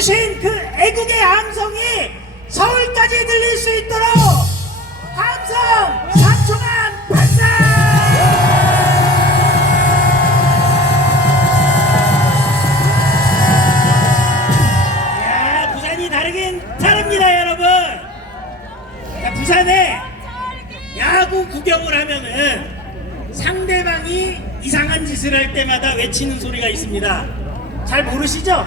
불러주신 그 애국의 함성이 서울까지 들릴 수 있도록 함성 3초간 발사! 야, 부산이 다르긴 다릅니다, 여러분. 야, 부산에 야구 구경을 하면은 상대방이 이상한 짓을 할 때마다 외치는 소리가 있습니다. 잘 모르시죠?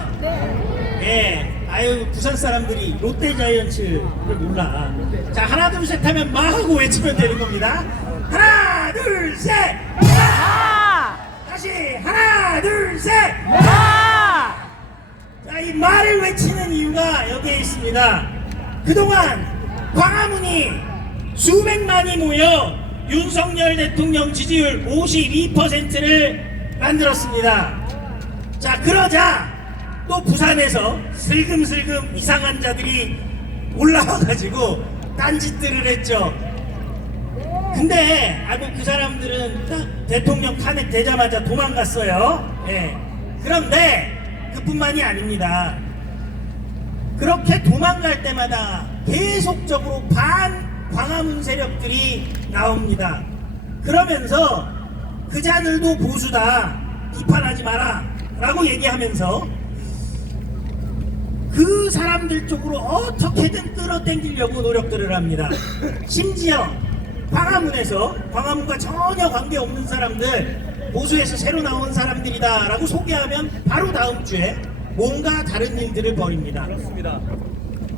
네. 아유, 부산 사람들이 롯데자이언츠를 몰라. 자, 하나 둘 셋 하면 마 하고 외치면 되는 겁니다. 하나 둘 셋 마! 다시 하나 둘 셋 마! 자, 이 마를 외치는 이유가 여기에 있습니다. 그동안 광화문이 수백만이 모여 윤석열 대통령 지지율 52%를 만들었습니다. 자, 그러자 또 부산에서 슬금슬금 이상한 자들이 올라와가지고 딴짓들을 했죠. 근데 그 사람들은 딱 대통령 탄핵 되자마자 도망갔어요. 예. 그런데 그뿐만이 아닙니다. 그렇게 도망갈 때마다 계속적으로 반 광화문 세력들이 나옵니다. 그러면서 그자들도 보수다, 비판하지 마라 라고 얘기하면서 그 사람들 쪽으로 어떻게든 끌어당기려고 노력들을 합니다. 심지어 광화문과 전혀 관계없는 사람들, 보수에서 새로 나온 사람들이다 라고 소개하면 바로 다음 주에 뭔가 다른 일들을 벌입니다. 그렇습니다.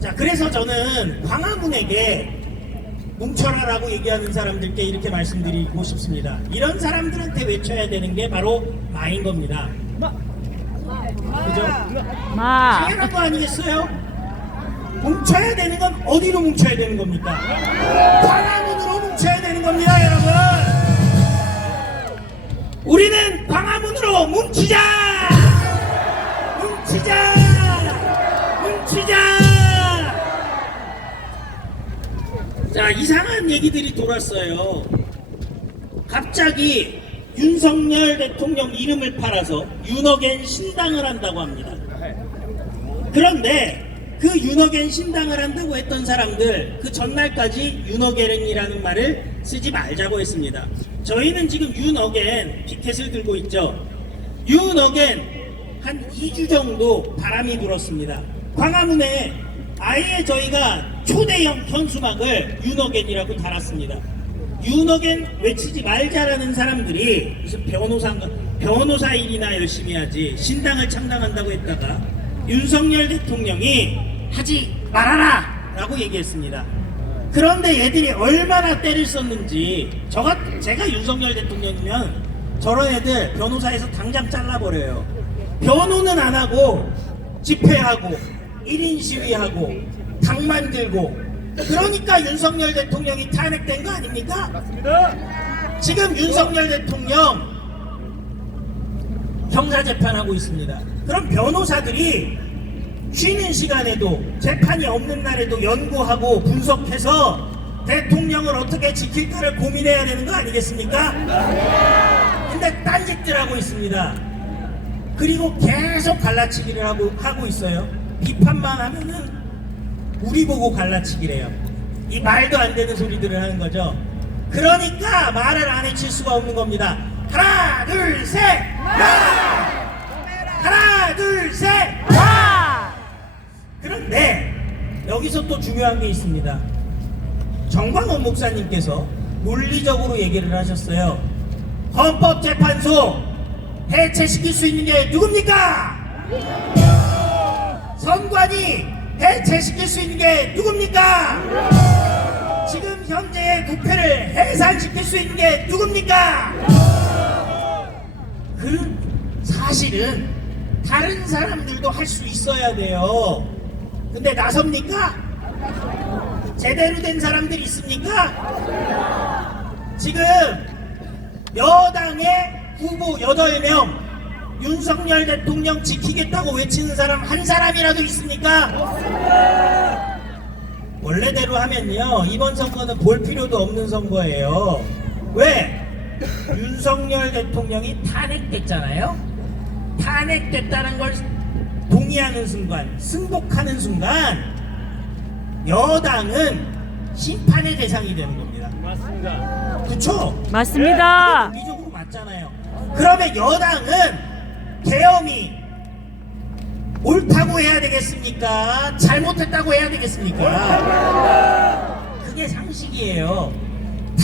자, 그래서 저는 광화문에게 뭉쳐라 라고 얘기하는 사람들께 이렇게 말씀드리고 싶습니다. 이런 사람들한테 외쳐야 되는 게 바로 마인 겁니다. 그죠? 당연한 거 아니겠어요? 뭉쳐야 되는 건 어디로 뭉쳐야 되는 겁니까? 광화문으로 뭉쳐야 되는 겁니다, 여러분. 우리는 광화문으로 뭉치자! 뭉치자! 뭉치자! 자, 이상한 얘기들이 돌았어요. 갑자기 윤석열 대통령 이름을 팔아서 윤어겐 신당을 한다고 합니다. 그런데 그 윤어겐 신당을 한다고 했던 사람들, 그 전날까지 윤어겐이라는 말을 쓰지 말자고 했습니다. 저희는 지금 윤어겐 피켓을 들고 있죠. 윤어겐 한 2주 정도 바람이 불었습니다. 광화문에 아예 저희가 초대형 현수막을 윤어겐이라고 달았습니다. 윤어겐 외치지 말자라는 사람들이 무슨 변호사 일이나 열심히 하지 신당을 창당한다고 했다가 윤석열 대통령이 하지 말아라 라고 얘기했습니다. 그런데 얘들이 얼마나 때를 썼는지, 제가 윤석열 대통령이면 저런 애들 변호사에서 당장 잘라버려요. 변호는 안 하고 집회하고 1인 시위하고 당 만들고, 그러니까 윤석열 대통령이 탄핵된 거 아닙니까? 맞습니다. 지금 윤석열 대통령 형사재판하고 있습니다. 그럼 변호사들이 쉬는 시간에도, 재판이 없는 날에도 연구하고 분석해서 대통령을 어떻게 지킬까를 고민해야 되는 거 아니겠습니까? 근데 딴짓들 하고 있습니다. 그리고 계속 갈라치기를 하고 있어요. 비판만 하면은 우리 보고 갈라치기래요. 이 말도 안 되는 소리들을 하는 거죠. 그러니까 말을 안 해칠 수가 없는 겁니다. 하나 둘 셋 마! 하나 둘 셋 마! 그런데 여기서 또 중요한 게 있습니다. 정광훈 목사님께서 논리적으로 얘기를 하셨어요. 헌법재판소 해체시킬 수 있는 게 누굽니까? 선관위 해체시킬 수 있는 게 누굽니까? 지금 현재의 국회를 해산시킬 수 있는 게 누굽니까? 사실은 다른 사람들도 할 수 있어야 돼요. 근데 나섭니까? 제대로 된 사람들이 있습니까? 지금 여당의 후보 8명 윤석열 대통령 지키겠다고 외치는 사람 한 사람이라도 있습니까? 원래대로 하면요, 이번 선거는 볼 필요도 없는 선거예요. 왜? 윤석열 대통령이 탄핵됐잖아요. 탄핵됐다는 걸 동의하는 순간, 승복하는 순간 여당은 심판의 대상이 되는 겁니다. 맞습니다. 그쵸? 맞습니다. 논리적으로 맞잖아요. 그러면 여당은 계엄이 옳다고 해야 되겠습니까? 잘못했다고 해야 되겠습니까? 그게 상식이에요.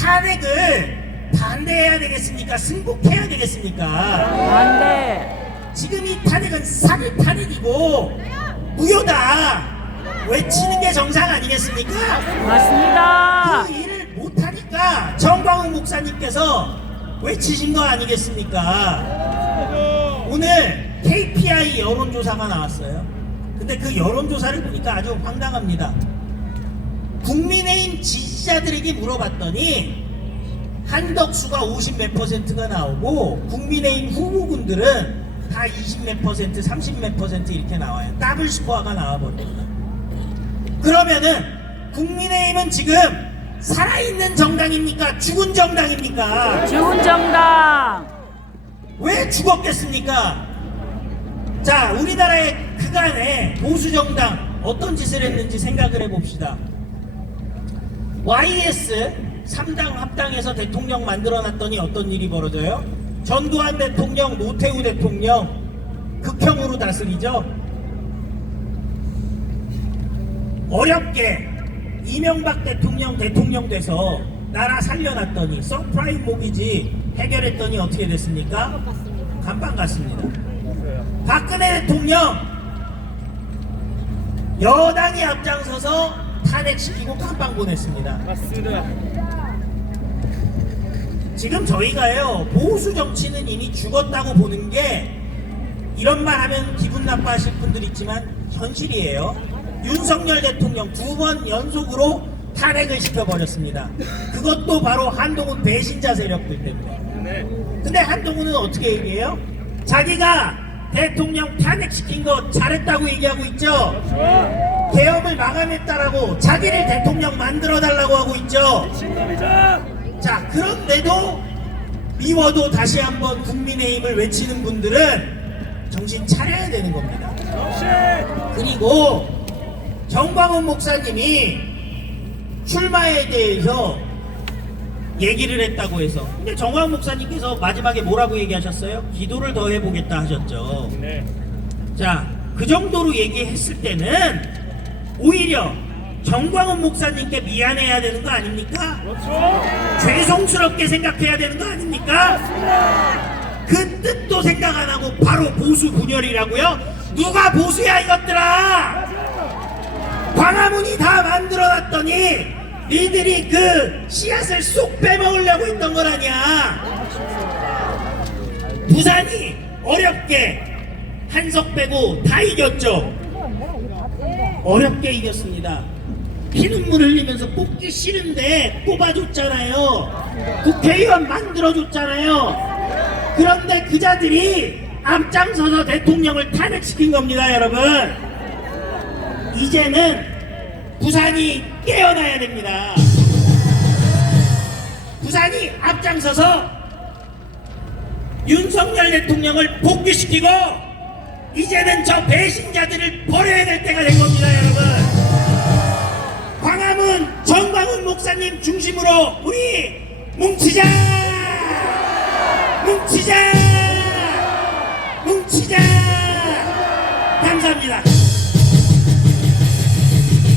탄핵을 반대해야 되겠습니까? 승복해야 되겠습니까? 반대. 지금 이 탄핵은 사기 탄핵이고 무효다 외치는 게 정상 아니겠습니까? 맞습니다. 그 일을 못하니까 정광훈 목사님께서 외치신 거 아니겠습니까? 오늘 KPI 여론조사가 나왔어요. 근데 그 여론조사를 보니까 아주 황당합니다. 국민의힘 지지자들에게 물어봤더니 한덕수가 50 몇 %가 나오고 국민의힘 후보군들은 다 20 몇 %, 30 몇 % 이렇게 나와요. 더블 스코어가 나와버립니다. 그러면은 국민의힘은 지금 살아있는 정당입니까? 죽은 정당입니까? 죽은 정당. 왜 죽었겠습니까? 자, 우리나라의 그간의 보수정당 어떤 짓을 했는지 생각을 해봅시다. YS 3당 합당해서 대통령 만들어놨더니 어떤 일이 벌어져요? 전두환 대통령, 노태우 대통령 극형으로 다스리죠. 어렵게 이명박 대통령 돼서 나라 살려놨더니 서프라임 모기지 해결했더니 어떻게 됐습니까? 간판 갔습니다. 박근혜 대통령 여당이 앞장서서 탄핵시키고 간판 보냈습니다. 맞습니다. 지금 저희가요 보수 정치는 이미 죽었다고 보는 게 이런 말 하면 기분 나빠하실 분들 있지만 현실이에요. 윤석열 대통령 2번 연속으로 탄핵을 시켜버렸습니다. 그것도 바로 한동훈 배신자 세력들 때문에. 네. 근데 한동훈은 어떻게 얘기해요? 자기가 대통령 탄핵시킨 거 잘했다고 얘기하고 있죠. 계엄을 마감했다라고 자기를 대통령 만들어달라고 하고 있죠. 신놈이다. 자, 그런데도 미워도 다시 한번 국민의힘을 외치는 분들은 정신 차려야 되는 겁니다. 역시. 그리고 정광훈 목사님이 출마에 대해서 얘기를 했다고 해서, 근데 정광훈 목사님께서 마지막에 뭐라고 얘기하셨어요? 기도를 더 해보겠다 하셨죠. 네. 자, 그 정도로 얘기했을 때는 오히려 정광훈 목사님께 미안해야 되는 거 아닙니까? 그렇죠. 죄송스럽게 생각해야 되는 거 아닙니까? 그 뜻도 생각 안 하고 바로 보수 분열이라고요? 누가 보수야 이것들아! 광화문이 다 만들어놨더니 니들이 그 씨앗을 쏙 빼먹으려고 했던 건 아니야. 부산이 어렵게 한석 빼고 다 이겼죠. 어렵게 이겼습니다. 피눈물 흘리면서 뽑기 싫은데 뽑아줬잖아요. 국회의원 만들어줬잖아요. 그런데 그자들이 앞장서서 대통령을 탄핵시킨 겁니다, 여러분. 이제는 부산이 깨어나야 됩니다. 부산이 앞장서서 윤석열 대통령을 복귀시키고 이제는 저 배신자들을 버려야 될 때가 된 겁니다, 여러분. 광화문 정광훈 목사님 중심으로 우리 뭉치자! 뭉치자! 뭉치자! 감사합니다.